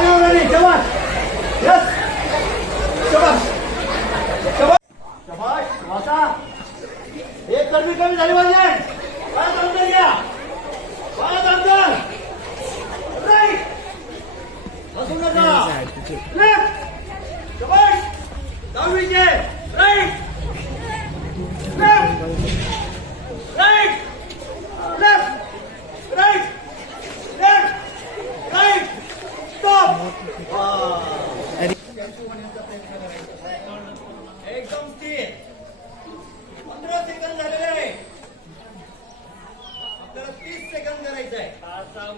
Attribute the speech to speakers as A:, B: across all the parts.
A: जागेवर running शबाश yes शबाश शबाश शबाश वाचा एक कर्मी कमी झाली पाहिजे पाच अंतर घ्या पाच अंतर राईट बसू नका लेफ्ट शबाश दहावीचे right left right left right left right stop एकदम स्थिर. पंधरा सेकंद झालेले आहे. आपल्याला तीस सेकंद करायचं आहे.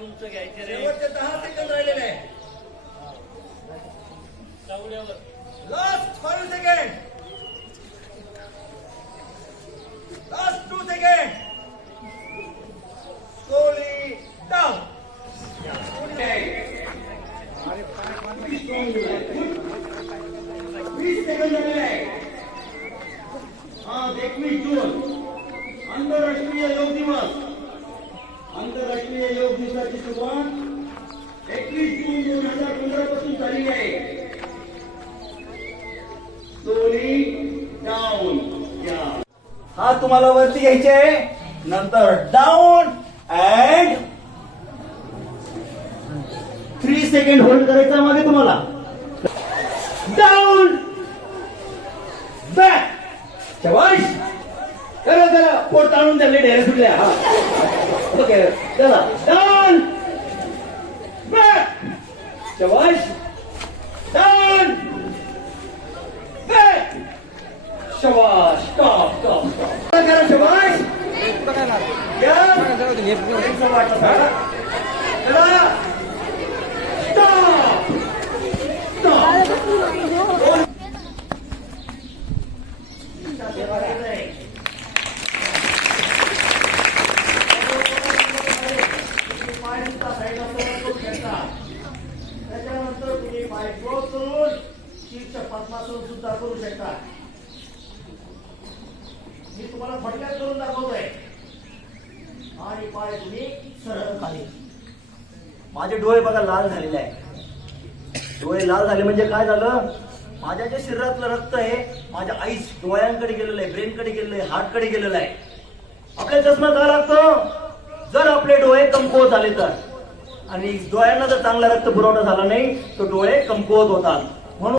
B: उंच घ्यायचे
A: शेवटचे दहा सेकंद राहिलेले आहे. Last five second last two second slowly down तीस सेकंद झालेले आहे आज एकवीस जून. आंतरराष्ट्रीय योग दिवस. आंतरराष्ट्रीय योग दिवसाची सुरुवात एकवीस जून दोन हजार पंधरा पासून झाली आहे. दोन्ही डाऊन या. हा तुम्हाला वरती घ्यायचे आहे. नंतर down and three second hold करायचा मागे तुम्हाला डाऊन बॅक शबाश चला चला पोट ताणून त्याला ढेऱ्या सुटल्या हा. ओके चला. बॅक शबाश बॅक शबाश स्टॉप स्टॉप स्टॉप करा शबाश. वाटलं का? चला स्टॉप स्टॉप त्याच्यानंतर तुम्ही पाय क्लोज करून शीर्ष पद्मासन सुद्धा करू शकता मी तुम्हाला फटक्यात करून दाखवतोय आणि पाय तुम्ही सरळ खाली माझे डोळे बघा लाल झालेले आहे डोळे लाल झाले म्हणजे काय झालं? माझ्या ज्या शरीरातलं रक्त आहे माझ्या आईस डोळ्यांकडे गेलेलं आहे ब्रेनकडे गेलेलं आहे हार्टकडे गेलेलं आहे. आपल्या चष्मा का लागतो? जर आपले डोळे कमकुवत झाले तर. आणि डोळ्यांना जर चांगला रक्त पुरवठा झाला नाही तर डोळे कमकुवत होतात.